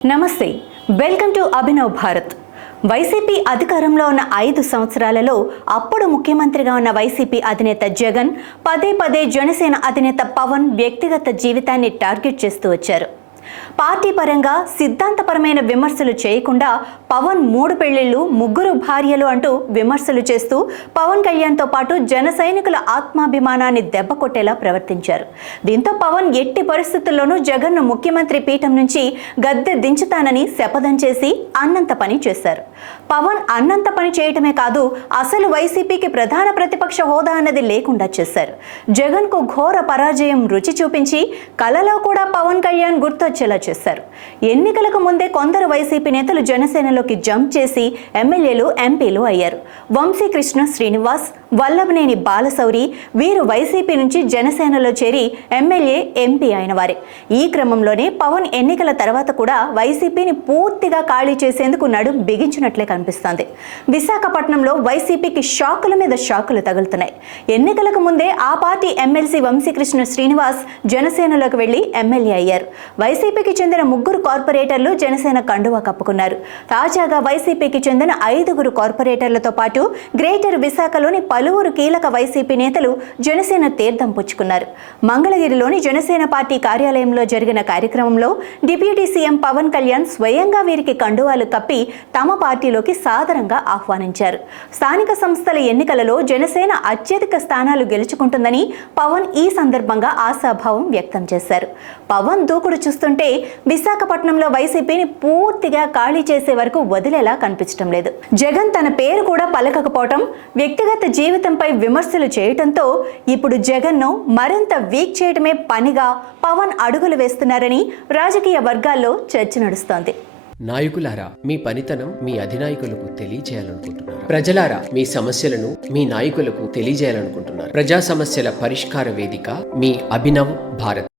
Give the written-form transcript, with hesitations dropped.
నమస్తే, welcome to Abhinav Bharat. YCP అధికారంలో ఉన్న 5 సంవత్సరాలలో అప్పుడు ముఖ్యమంత్రిగా ఉన్న వైసీపీ అధినేత జగన్ పదే పదే జనసేన అధినేత పవన్ వ్యక్తిగత జీవితాన్ని టార్గెట్ చేస్తూ వచ్చారు. పార్టీ పరంగా సిద్ధాంతపరమైన విమర్శలు చేయకుండా పవన్ 3 పెళ్లిళ్లు 3 భార్యలు అంటూ విమర్శలు చేస్తూ పవన్ కళ్యాణ్తో పాటు జన సైనికుల ఆత్మాభిమానాన్ని దెబ్బకొట్టేలా ప్రవర్తించారు. దీంతో పవన్ ఎట్టి పరిస్థితుల్లోనూ జగన్ను ముఖ్యమంత్రి పీఠం నుంచి గద్దె దించుతానని శపథం చేసి అన్నంత పని చేశారు. పవన్ అన్నంత పని చేయటమే కాదు, అసలు వైసీపీకి ప్రధాన ప్రతిపక్ష హోదా అన్నది లేకుండా చేశారు. జగన్కు ఘోర పరాజయం రుచి చూపించి కలలో కూడా పవన్ కళ్యాణ్ గుర్తొచ్చేలా చేశారు. ఎన్నికలకు ముందే కొందరు వైసీపీ నేతలు జనసేనలోకి జంప్ చేసి ఎమ్మెల్యేలు, ఎంపీలు అయ్యారు. వంశీకృష్ణ శ్రీనివాస్, వల్లభనేని బాలశౌరి వీరు వైసీపీ నుంచి జనసేనలో చేరి ఎమ్మెల్యే, ఎంపీ అయిన వారే. ఈ క్రమంలోనే పవన్ ఎన్నికల తర్వాత కూడా వైసీపీని పూర్తిగా ఖాళీ చేసేందుకు నడుం బిగించినట్లే కనిపిస్తోంది. విశాఖపట్నంలో వైసీపీకి షాకుల మీద షాకులు తగులుతున్నాయి. ఎన్నికలకు ముందే ఆ పార్టీ ఎమ్మెల్సీ వంశీకృష్ణ శ్రీనివాస్ జనసేనలోకి వెళ్లి ఎమ్మెల్యే అయ్యారు. వైసీపీకి చెందిన 3 కార్పొరేటర్లు జనసేన కండువా కప్పుకున్నారు. తాజాగా వైసీపీకి చెందిన 5 కార్పొరేటర్లతో పాటు గ్రేటర్ విశాఖలోని పలువురు కీలక వైసీపీ నేతలు జనసేన తీర్థం పుచ్చుకున్నారు. మంగళగిరిలోని జనసేన పార్టీ కార్యాలయంలో జరిగిన కార్యక్రమంలో డిప్యూటీ సీఎం పవన్ కళ్యాణ్ స్వయంగా వీరికి కండువాలు కప్పి తమ పార్టీలోకి సాదరంగా ఆహ్వానించారు. స్థానిక సంస్థల ఎన్నికలలో జనసేన అత్యధిక స్థానాలు గెలుచుకుంటుందని పవన్ ఈ సందర్భంగా ఆశాభావం వ్యక్తం చేశారు. పవన్ దూకుడు చూస్తుంటే విశాఖపట్నంలో వైసీపీని పూర్తిగా ఖాళీ చేసే వరకు వదిలేలా కనిపించడం లేదు. జగన్ తన పేరు కూడా పలకకపోవటం, వ్యక్తిగత జీవితంపై విమర్శలు చేయటంతో ఇప్పుడు జగన్ను మరింత వీక్ చేయటమే పనిగా పవన్ అడుగులు వేస్తున్నారని రాజకీయ వర్గాల్లో చర్చ నడుస్తోంది. నాయకులారా, మీ పనితనం మీ అధినాయకులకు తెలియజేయాలనుకుంటున్నారు. ప్రజలారా, మీ సమస్యలను మీ నాయకులకు తెలియజేయాలనుకుంటున్నారు. ప్రజా సమస్యల పరిష్కార వేదిక మీ అభినవ్ భారత్.